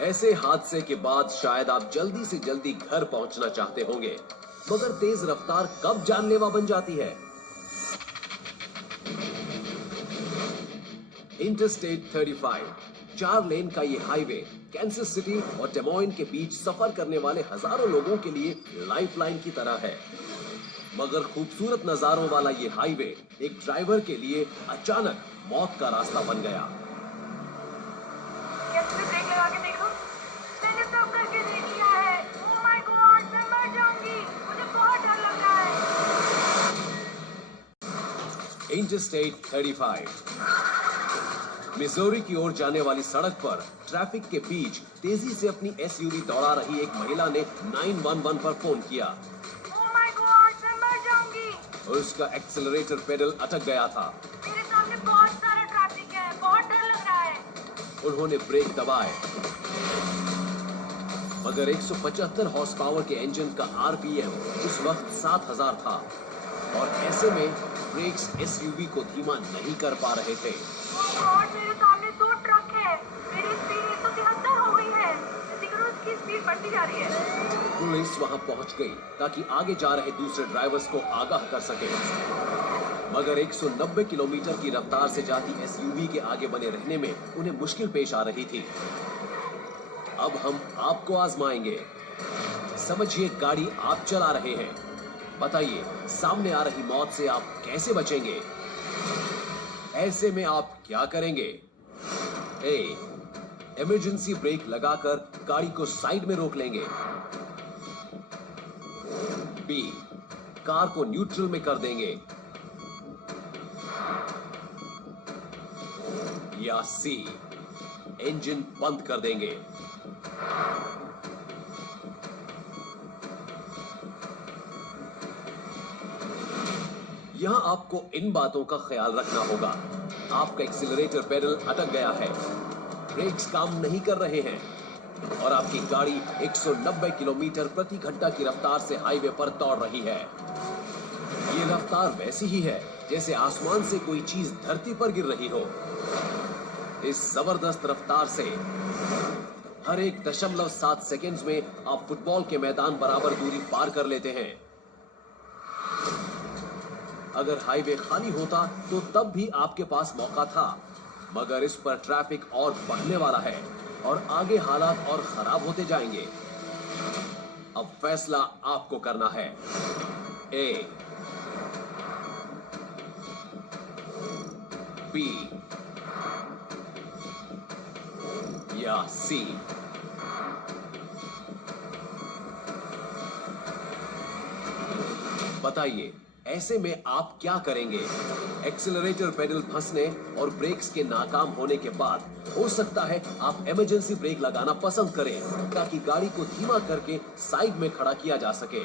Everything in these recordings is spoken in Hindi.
ऐसे हादसे के बाद शायद आप जल्दी से जल्दी घर पहुंचना चाहते होंगे, मगर तेज रफ्तार कब जानलेवा बन जाती है। इंटरस्टेट 35 4 लेन का ये हाईवे कैंसस सिटी और डेमोइन के बीच सफर करने वाले हजारों लोगों के लिए लाइफलाइन की तरह है। मगर खूबसूरत नजारों वाला ये हाईवे एक ड्राइवर के लिए अचानक मौत का रास्ता बन गया। क्या तुमने ब्रेक लगा के देखा? मैंने सब करके देख लिया है। ओह माय गॉड, मैं मर जाऊंगी। मुझे बहुत डर लग रहा है। इंटरस्टेट 35 मिजोरी की ओर जाने वाली सड़क पर ट्रैफिक के बीच तेजी से अपनी एसयूवी दौड़ा रही एक महिला ने 911 पर फोन किया ओह माय गॉड, मैं मर जाऊंगी। और उसका एक्सेलरेटर पेडल अटक गया था। मेरे सामने बहुत सारा ट्रैफिक है, बहुत डर लग रहा है। उन्होंने ब्रेक दबाए, मगर 175 हॉर्स पावर के इंजन का आरपीएम उस वक्त 7000 था और ऐसे में ब्रेक्स एसयूवी को धीमा नहीं कर पा रहे थे। ओह गॉड, मेरे सामने 2 ट्रक है। मेरी स्पीड 173 हो गई है। जल्दी करो, उसकी स्पीड बढ़ती जा रही है। पुलिस वहां पहुंच गई ताकि आगे जा रहे दूसरे ड्राइवर्स को आगाह कर सके, मगर 190 किलोमीटर की रफ्तार से जाती एसयूवी के आगे बने रहने में उन्हें मुश्किल पेश आ रही थी। अब हम आपको आजमाएंगे। समझिए, गाड़ी आप चला रहे हैं। बताइए, सामने आ रही मौत से आप कैसे बचेंगे? ऐसे में आप क्या करेंगे? ए, इमरजेंसी ब्रेक लगाकर गाड़ी को साइड में रोक लेंगे। बी, कार को न्यूट्रल में कर देंगे। या सी, इंजन बंद कर देंगे। यहां आपको इन बातों का ख्याल रखना होगा। आपका एक्सीलरेटर पेडल अटक गया है, ब्रेक्स काम नहीं कर रहे हैं और आपकी गाड़ी 190 किलोमीटर प्रति घंटा की रफ्तार से हाईवे पर दौड़ रही है। ये रफ्तार वैसी ही है जैसे आसमान से कोई चीज धरती पर गिर रही हो। इस जबरदस्त रफ्तार से हर 1.7 सेकेंड्स में आप फुटबॉल के मैदान बराबर दूरी पार कर लेते हैं। अगर हाईवे खाली होता तो तब भी आपके पास मौका था, मगर इस पर ट्रैफिक और बढ़ने वाला है और आगे हालात और खराब होते जाएंगे। अब फैसला आपको करना है। ए, बी या सी। बताइए, ऐसे में आप क्या करेंगे? एक्सीलरेटर पेडल फंसने और ब्रेक्स के नाकाम होने के बाद हो सकता है आप इमरजेंसी ब्रेक लगाना पसंद करें ताकि गाड़ी को धीमा करके साइड में खड़ा किया जा सके।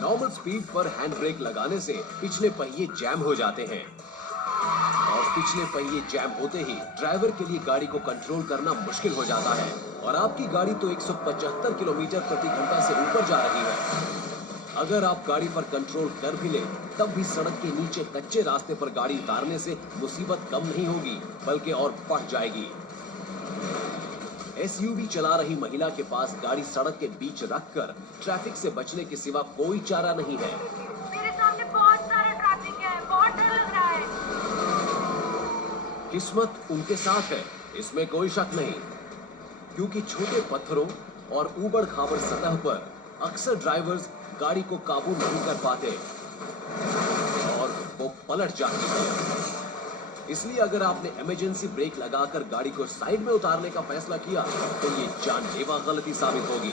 नॉर्मल स्पीड पर हैंड ब्रेक लगाने से पिछले पहिए जैम हो जाते हैं और पिछले पहिए जैम होते ही ड्राइवर के लिए गाड़ी को कंट्रोल करना मुश्किल हो जाता है और आपकी गाड़ी तो 175 किलोमीटर प्रति घंटा से ऊपर जा रही है। अगर आप गाड़ी पर कंट्रोल कर भी लें, तब भी सड़क के नीचे कच्चे रास्ते पर गाड़ी उतारने से मुसीबत कम नहीं होगी बल्कि और बढ़ जाएगी। एसयूवी चला रही महिला के पास गाड़ी सड़क के बीच रखकर ट्रैफिक से बचने के सिवा कोई चारा नहीं है। मेरे सामने बहुत सारा ट्रैफिक है, बहुत डर लग रहा है। किस्मत उनके साथ है, इसमें कोई शक नहीं, क्योंकि छोटे पत्थरों और ऊबड़ खाबड़ सतह पर अक्सर ड्राइवर्स गाड़ी को काबू नहीं कर पाते और वो पलट जाती है। इसलिए अगर आपने इमरजेंसी ब्रेक लगाकर गाड़ी को साइड में उतारने का फैसला किया तो ये जानलेवा गलती साबित होगी।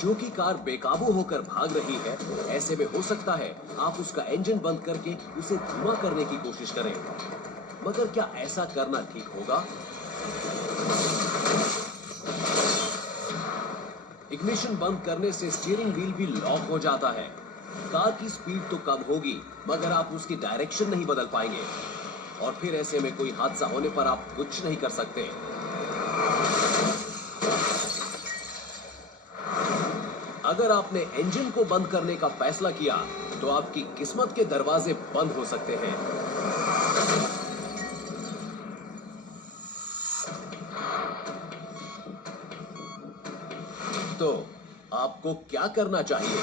क्योंकि कार बेकाबू होकर भाग रही है, ऐसे में हो सकता है आप उसका इंजन बंद करके उसे धीमा करने की कोशिश करें, मगर क्या ऐसा करना ठीक होगा? इग्निशन बंद करने से स्टीयरिंग व्हील भी लॉक हो जाता है। कार की स्पीड तो कम होगी, मगर आप उसकी डायरेक्शन नहीं बदल पाएंगे और फिर ऐसे में कोई हादसा होने पर आप कुछ नहीं कर सकते। अगर आपने इंजन को बंद करने का फैसला किया तो आपकी किस्मत के दरवाजे बंद हो सकते हैं। तो आपको क्या करना चाहिए?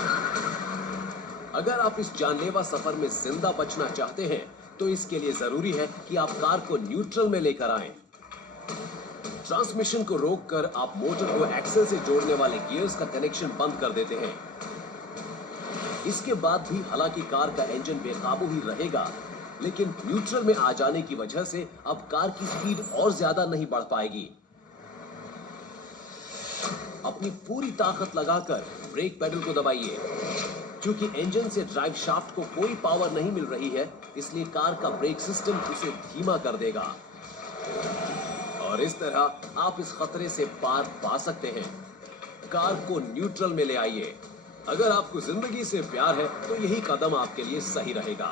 अगर आप इस जानलेवा सफर में जिंदा बचना चाहते हैं, तो इसके लिए जरूरी है कि आप कार को न्यूट्रल में लेकर आएं। ट्रांसमिशन को रोककर आप मोटर को एक्सल से जोड़ने वाले गियर्स का कनेक्शन बंद कर देते हैं। इसके बाद भी हालांकि कार का इंजन बेकाबू ही रहेगा, लेकिन न्यूट्रल में आ जाने की वजह से अब कार की स्पीड और ज्यादा नहीं बढ़ पाएगी। अपनी पूरी ताकत लगाकर ब्रेक पेडल को दबाइए। क्योंकि इंजन से ड्राइव शाफ्ट को कोई पावर नहीं मिल रही है, इसलिए कार का ब्रेक सिस्टम उसे धीमा कर देगा और इस तरह आप इस खतरे से पार पा सकते हैं। कार को न्यूट्रल में ले आइए। अगर आपको जिंदगी से प्यार है तो यही कदम आपके लिए सही रहेगा।